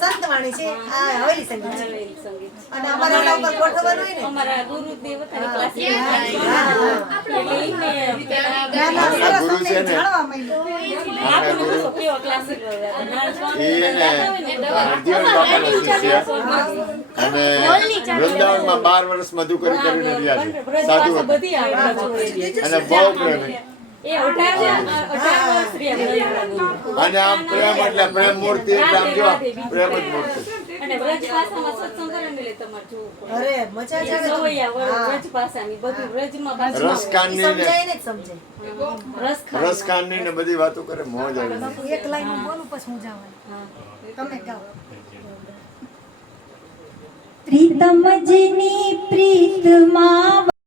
સંતવાણી છે આ હવેલી સંગીત અને અમારા ઉપર ગોઠવવાનું હોય ને અમારા ગુરુદેવ વૃંદાવનમાં 12 વર્ષ મધુકરી કરીને રહ્યા છે સાધુ અને બહુ પ્રેમ અને આમ પ્રેમ એટલે પ્રેમ મૂર્તિ એટલે આમ જો પ્રેમ જ મૂર્તિ અને વ્રજ ભાષામાં સત્સંગ કરે ને એટલે તમારે જોવું પડે. અરે મજા જ આવે. વ્રજ ભાષાની બધું વ્રજમાં રસકાનની સમજાય ને સમજાય. રસકાનની ને બધી વાતો કરે મોજ આવે. એક લાઈન હું બોલું પછી હું જાવ. તમે ગાઓ. પ્રીતમ જીની